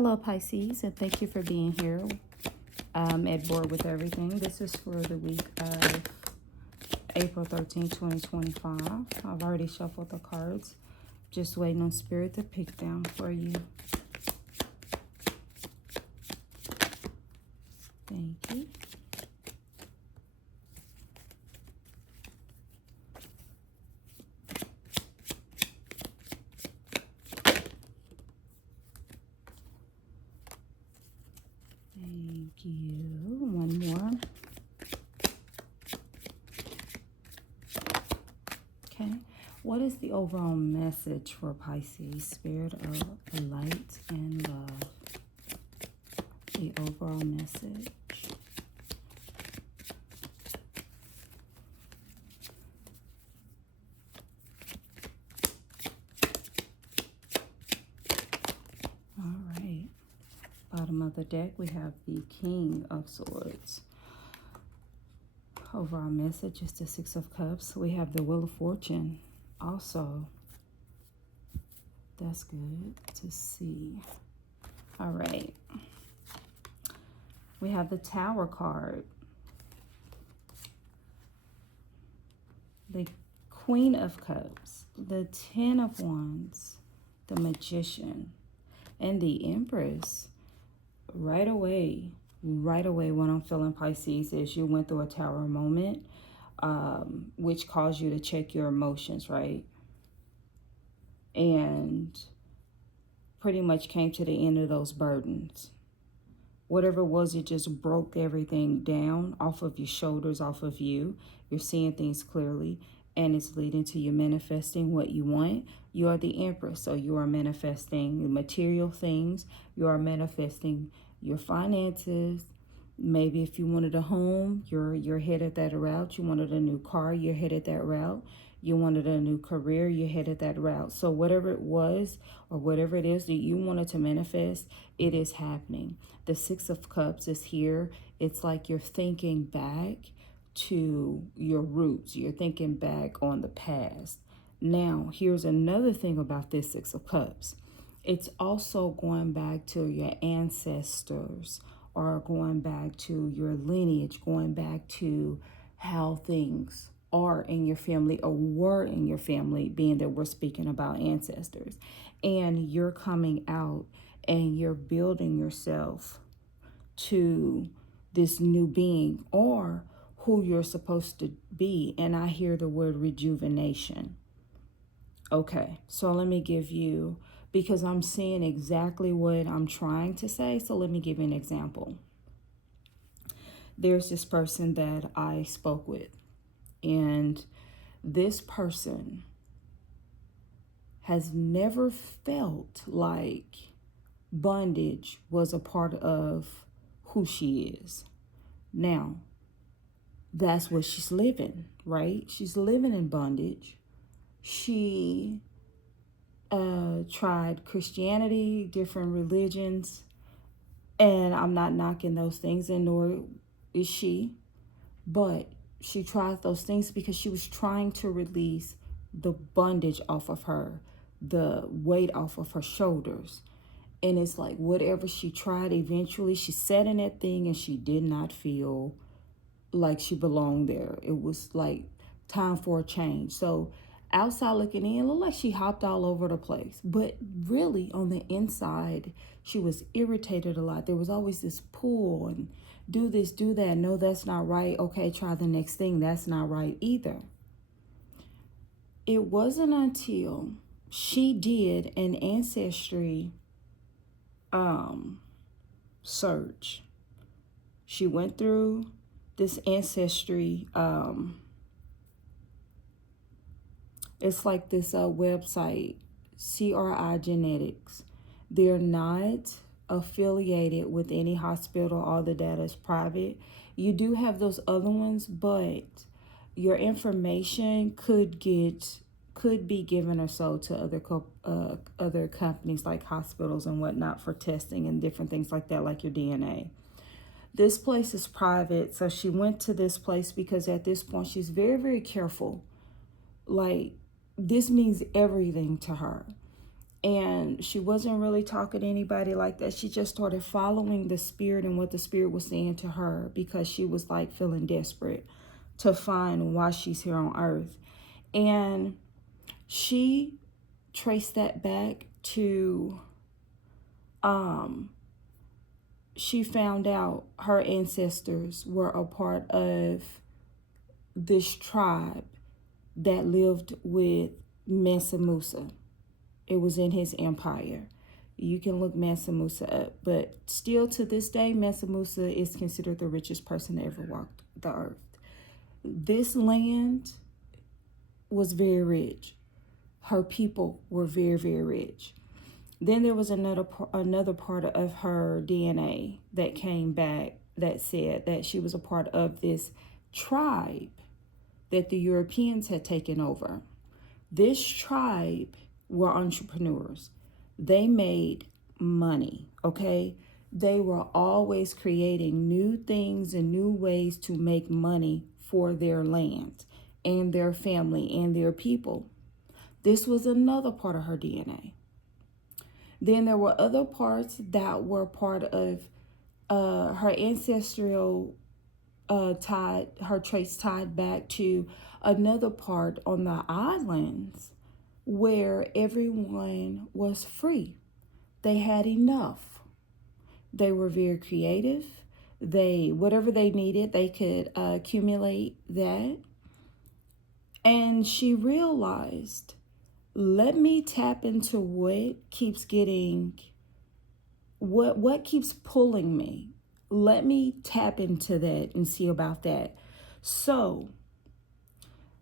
Hello, Pisces, and thank you for being here at Board with Everything. This is for the week of April 13, 2025. I've already shuffled the cards. Just waiting on Spirit to pick them for you. Thank you. Thank you. One more. Okay. What is the overall message for Pisces? Spirit of light and love. The overall message. Bottom of the deck, we have the King of Swords. Overall message is the Six of Cups. We have the Wheel of Fortune also. That's good to see. All right. We have the Tower card. The Queen of Cups. The Ten of Wands. The Magician. And the Empress. Right away what I'm feeling, Pisces, is you went through a tower moment, which caused you to check your emotions, right? And pretty much came to the end of those burdens. Whatever it was, it just broke everything down off of your shoulders, off of you. You're seeing things clearly, and it's leading to you manifesting what you want. You are the Empress, so you are manifesting material things. You are manifesting your finances. Maybe if you wanted a home, you're headed that route. You wanted a new car, you're headed that route. You wanted a new career, you're headed that route. So whatever it was or whatever it is that you wanted to manifest, it is happening. The Six of Cups is here. It's like you're thinking back to your roots. You're thinking back on the past. Now, here's another thing about this Six of Cups. It's also going back to your ancestors or going back to your lineage, going back to how things are in your family or were in your family, being that we're speaking about ancestors. And you're coming out and you're building yourself to this new being or who you're supposed to be. And I hear the word rejuvenation. Okay, so let me give you, because I'm seeing exactly what I'm trying to say, so let me give you an example. There's this person that I spoke with, and this person has never felt like bondage was a part of who she is. Now, that's what she's living, right? She's living in bondage. She tried Christianity, different religions, and I'm not knocking those things, and nor is she, but she tried those things because she was trying to release the bondage off of her, the weight off of her shoulders. And it's like whatever she tried, eventually she sat in that thing and she did not feel like she belonged there. It was like time for a change. So outside looking in, it looked like she hopped all over the place. But really, on the inside, she was irritated a lot. There was always this pull and do this, do that. No, that's not right. Okay, try the next thing. That's not right either. It wasn't until she did an ancestry search. She went through this ancestry it's like this website, CRI Genetics. They're not affiliated with any hospital. All the data is private. You do have those other ones, but your information could be given or sold to other companies like hospitals and whatnot for testing and different things like that, like your DNA. This place is private, so she went to this place because at this point she's very, very careful. Like, this means everything to her. And she wasn't really talking to anybody like that. She just started following the spirit and what the spirit was saying to her, because she was like feeling desperate to find why she's here on earth. And she traced that back to, she found out her ancestors were a part of this tribe that lived with Mansa Musa. It was in his empire. You can look Mansa Musa up, but still to this day, Mansa Musa is considered the richest person to ever walk the earth. This land was very rich. Her people were very, very rich. Then there was another part of her DNA that came back that said that she was a part of this tribe that the Europeans had taken over. This tribe were entrepreneurs. They made money, okay? They were always creating new things and new ways to make money for their land and their family and their people. This was another part of her DNA. Then there were other parts that were part of her ancestral her traits tied back to another part on the islands where everyone was free. They had enough. They were very creative. Whatever they needed, they could accumulate that. And she realized, let me tap into what keeps pulling me. Let me tap into that and see about that. So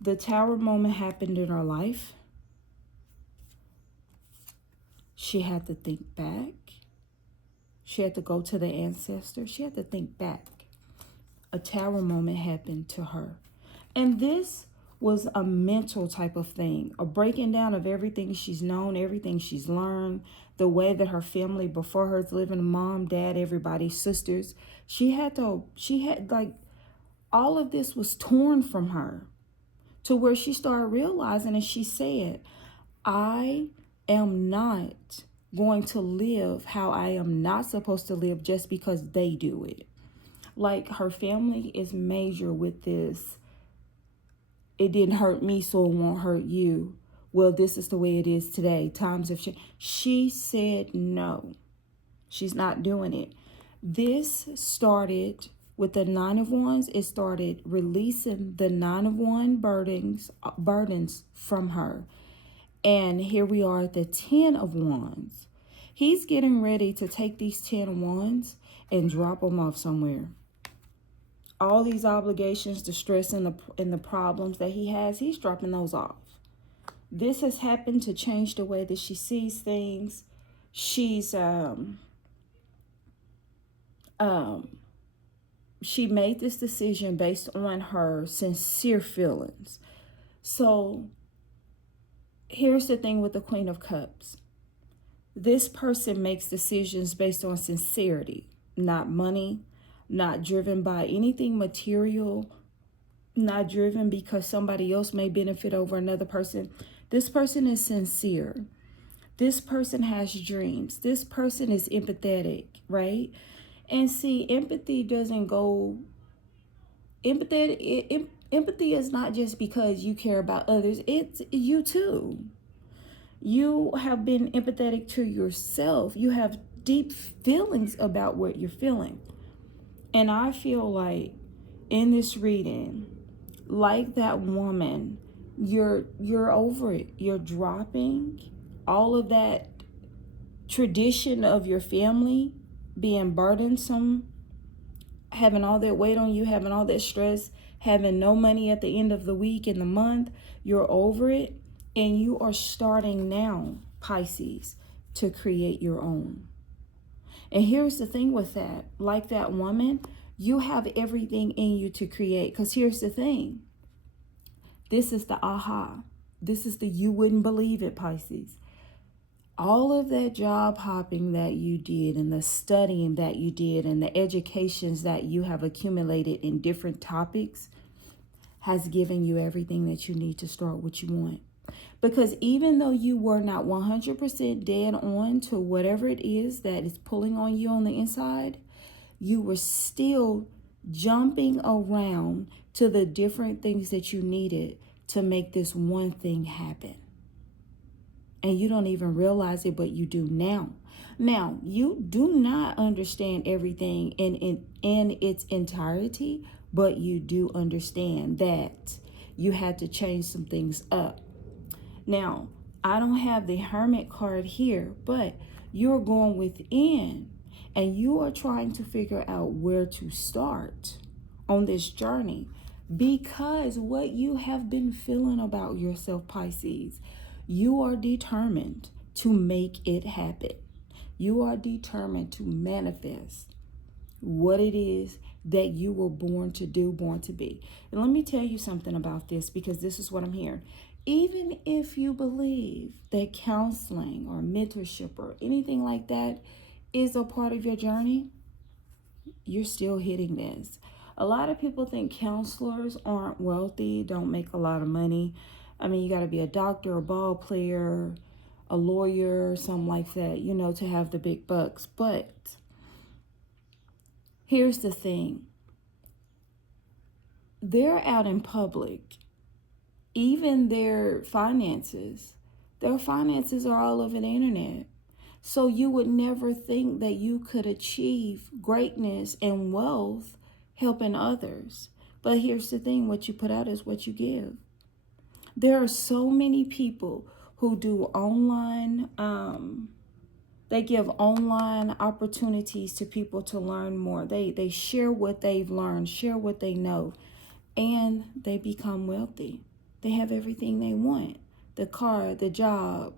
the Tower moment happened in her life. She had to think back. She had to go to the ancestors. She had to think back. A Tower moment happened to her. And this was a mental type of thing, a breaking down of everything she's known, everything she's learned, the way that her family before her was living, mom, dad, everybody, sisters. She had like, all of this was torn from her to where she started realizing, and she said, I am not going to live how I am not supposed to live just because they do it. Like, her family is major with this. It didn't hurt me, so it won't hurt you. Well, this is the way it is today. Times have changed. She said no. She's not doing it. This started with the Nine of Wands. It started releasing the Nine of Wands burdens from her. And here we are at the 10 of Wands. He's getting ready to take these 10 of Wands and drop them off somewhere. All these obligations, the stress, and the problems that he has, he's dropping those off. This has happened to change the way that she sees things. She's she made this decision based on her sincere feelings. So here's the thing with the Queen of Cups. This person makes decisions based on sincerity, not money, not driven by anything material, not driven because somebody else may benefit over another person. This person is sincere. This person has dreams. This person is empathetic, right? And see, empathy is not just because you care about others. It's you too. You have been empathetic to yourself. You have deep feelings about what you're feeling. And I feel like in this reading, like that woman, you're over it. You're dropping all of that tradition of your family being burdensome, having all that weight on you, having all that stress, having no money at the end of the week and the month. You're over it, and you are starting now, Pisces, to create your own. And here's the thing with that. Like that woman, you have everything in you to create. Because here's the thing. This is the aha. This is the you wouldn't believe it, Pisces. All of that job hopping that you did, and the studying that you did, and the educations that you have accumulated in different topics has given you everything that you need to start what you want. Because even though you were not 100% dead on to whatever it is that is pulling on you on the inside, you were still jumping around to the different things that you needed to make this one thing happen. And you don't even realize it, but you do now. Now, you do not understand everything in its entirety, but you do understand that you had to change some things up. Now, I don't have the Hermit card here, but you're going within and you are trying to figure out where to start on this journey, because what you have been feeling about yourself, Pisces, you are determined to make it happen. You are determined to manifest what it is that you were born to do, born to be. And let me tell you something about this, because this is what I'm hearing. Even if you believe that counseling or mentorship or anything like that is a part of your journey, you're still hitting this. A lot of people think counselors aren't wealthy, don't make a lot of money. I mean, you got to be a doctor, a ball player, a lawyer, something like that, you know, to have the big bucks. But here's the thing. They're out in public. Even their finances are all over the internet. So you would never think that you could achieve greatness and wealth helping others. But here's the thing, what you put out is what you give. There are so many people who do online, they give online opportunities to people to learn more. They share what they've learned, share what they know, and they become wealthy. They have everything they want. The car, the job,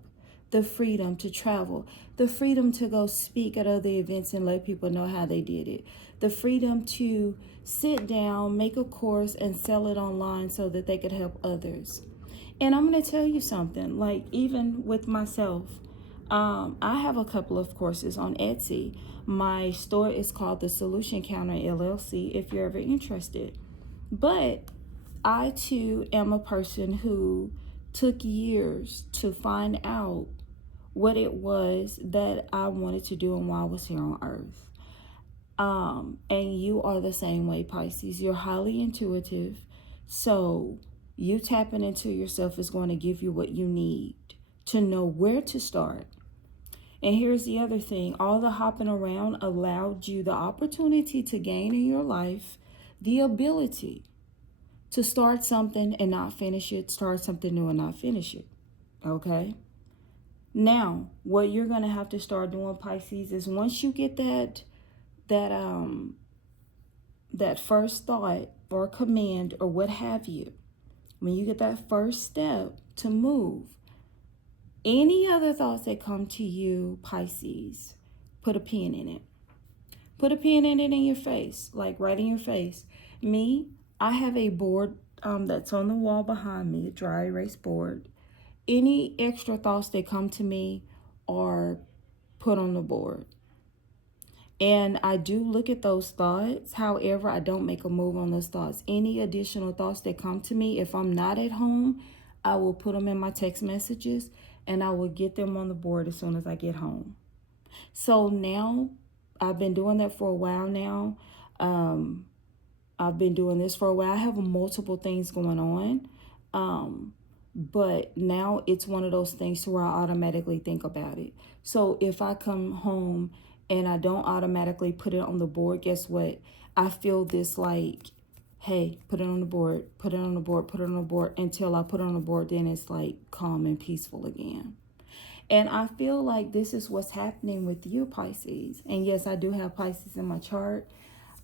the freedom to travel, the freedom to go speak at other events and let people know how they did it, the freedom to sit down, make a course and sell it online so that they could help others. And I'm going to tell you something, like even with myself, I have a couple of courses on Etsy. My store is called The Solution Counter LLC if you're ever interested. But I too am a person who took years to find out what it was that I wanted to do and why I was here on earth. And you are the same way, Pisces. You're highly intuitive. So you tapping into yourself is going to give you what you need to know where to start. And here's the other thing. All the hopping around allowed you the opportunity to gain in your life the ability to start something and not finish it, start something new and not finish it. Okay? Now, what you're going to have to start doing, Pisces, is once you get that first thought or command or what have you, when you get that first step to move, any other thoughts that come to you, Pisces, put a pin in it. Put a pin in it in your face, like right in your face. Me, I have a board that's on the wall behind me, a dry erase board. Any extra thoughts that come to me are put on the board. And I do look at those thoughts. However, I don't make a move on those thoughts. Any additional thoughts that come to me, if I'm not at home, I will put them in my text messages and I will get them on the board as soon as I get home. So now, I've been doing that for a while now. I've been doing this for a while. I have multiple things going on. But now it's one of those things where I automatically think about it. So if I come home and I don't automatically put it on the board, guess what? I feel this like, hey, put it on the board, put it on the board, put it on the board. Until I put it on the board, then it's like calm and peaceful again. And I feel like this is what's happening with you, Pisces. And yes, I do have Pisces in my chart.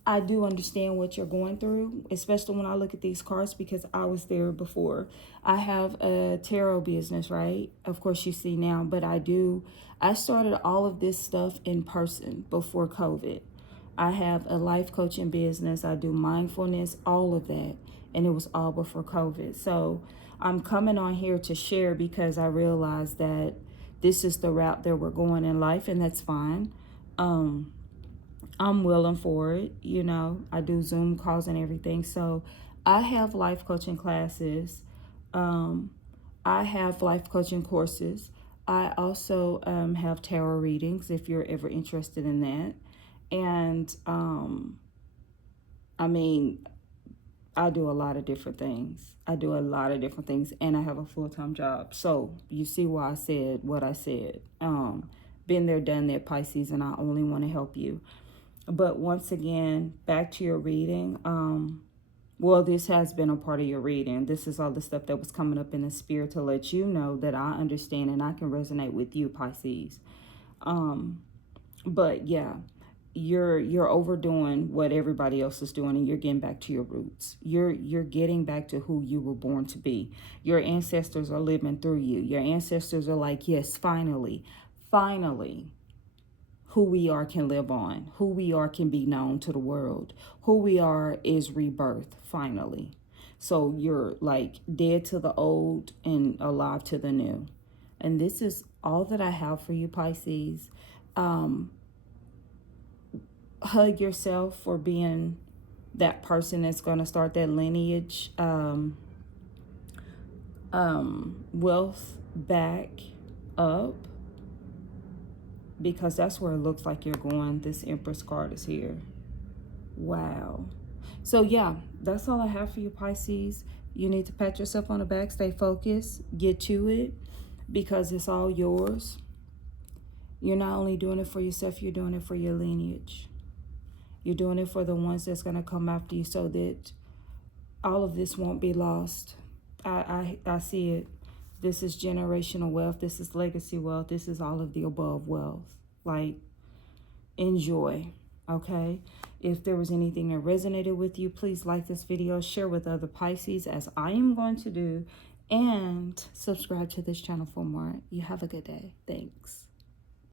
I do understand what you're going through, especially when I look at these cards, because I was there before. I have a tarot business, right? Of course you see now, but I started all of this stuff in person before COVID. I have a life coaching business. I do mindfulness, all of that. And it was all before COVID. So I'm coming on here to share because I realized that this is the route that we're going in life, and that's fine. I'm willing for it. You know, I do Zoom calls and everything. So I have life coaching classes I have life coaching courses. I also have tarot readings if you're ever interested in that. And I mean, I do a lot of different things. I do a lot of different things, and I have a full-time job. So you see why I said what I said. Been there, done that, Pisces, and I only want to help you. But once again, back to your reading. Well, this has been a part of your reading. This is all the stuff that was coming up in the spirit to let you know that I understand and I can resonate with you, Pisces. But yeah, you're overdoing what everybody else is doing, and you're getting back to your roots. You're getting back to who you were born to be. Your ancestors are living through you. Your ancestors are like, yes, finally, who we are can live on. Who we are can be known to the world. Who we are is rebirth, finally. So you're like dead to the old and alive to the new. And this is all that I have for you, Pisces. Hug yourself for being that person that's going to start that lineage, wealth back up, because that's where it looks like you're going. This Empress card is here. Wow. So yeah, that's all I have for you, Pisces. You need to pat yourself on the back, stay focused, get to it, because it's all yours. You're not only doing it for yourself, you're doing it for your lineage. You're doing it for the ones that's going to come after you, so that all of this won't be lost. I see it. This is generational wealth. This is legacy wealth. This is all of the above wealth. Like, enjoy, okay? If there was anything that resonated with you, please like this video, share with other Pisces, as I am going to do, and subscribe to this channel for more. You have a good day. Thanks.